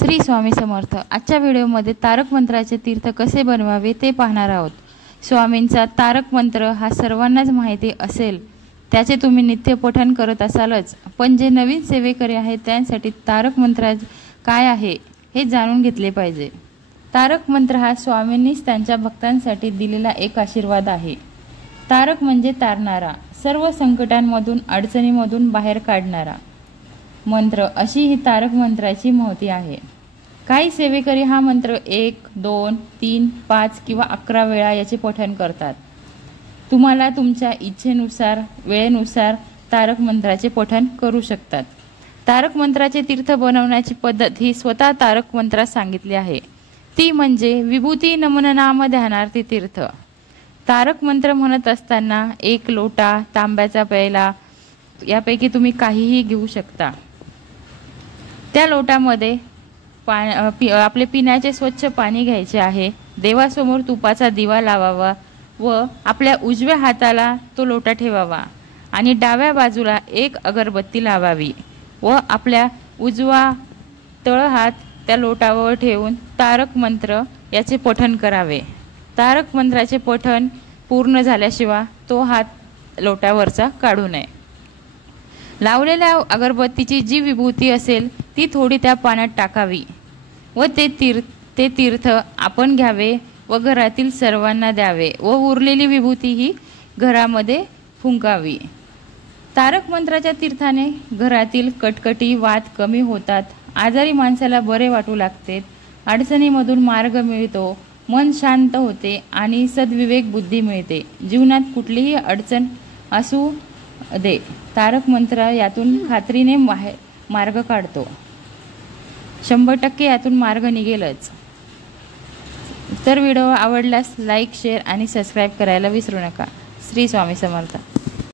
श्री स्वामी समर्थ। आजच्या व्हिडिओमध्ये तारक मंत्राचे तीर्थ कसे बनवावे ते पाहणार आहोत। स्वामींचा तारक मंत्र हा सर्वांनाच माहिती असेल, त्याचे तुम्ही नित्य पठण करत असालच, पण जे नवीन सेवेकरी आहेत त्यांसाठी तारक मंत्र काय आहे हे जाणून घेतले पाहिजे। तारक मंत्र हा स्वामींनीच त्यांच्या भक्तांसाठी दिलेला एक आशीर्वाद आहे। तारक म्हणजे तारणारा, सर्व संकटांमधून अडचणीमधून बाहेर काढणारा मंत्र, अशी ही तारक मंत्राची महती आहे। काही सेवेकरी हा मंत्र 1, 2, 3, 5 किंवा 11 वेळा याचे पठण करतात। तुम्हाला तुमच्या इच्छेनुसार वेळेनुसार तारक मंत्राचे पठण करू शकतात। तारक मंत्राचे तीर्थ बनवण्याची पद्धत ही स्वतः तारक मंत्रात सांगितली आहे, ती म्हणजे विभूती नमन नाम ध्यानार्थी तीर्थ। तारक मंत्र म्हणत असताना 1 लोटा, तांब्याचा प्याला यापैकी तुम्ही काहीही घेऊ शकता। त्या लोटामध्ये आपले पिण्याचे स्वच्छ पाणी घ्यायचे आहे। देवासमोर तुपाचा दिवा लावावा व आपल्या उजव्या हाताला तो लोटा ठेवावा आणि डाव्या बाजूला 1 अगरबत्ती लावावी व आपल्या उजवा तळहात त्या लोटावर ठेवून तारक मंत्र याचे पठण करावे। तारक मंत्राचे पठण पूर्ण झाल्याशिवाय तो हात लोटावरचा काढू नये। लावलेल्या अगरबत्तीची जी विभूती असेल ती थोडी त्या पाण्यात टाकावी व ते तीर्थ आपण घ्यावे व घरातील सर्वांना द्यावे व उरलेली विभूती ही घरामध्ये फुंकावी। तारक मंत्राच्या तीर्थाने घरातील कटकटी वाद कमी होतात, आजारी माणसाला बरे वाटू लागते, अडचणीमधून मार्ग मिळतो, मन शांत होते आणि सद्विवेक बुद्धी मिळते। जीवनात कुठलीही अडचण असू दे, तारक मंत्र यातून खात्रीने मार्ग काढतो। 100% यातून मार्ग निघेलच। तर व्हिडिओ आवडल्यास लाईक, शेअर आणि सबस्क्राईब करायला विसरू नका। श्री स्वामी समर्थ।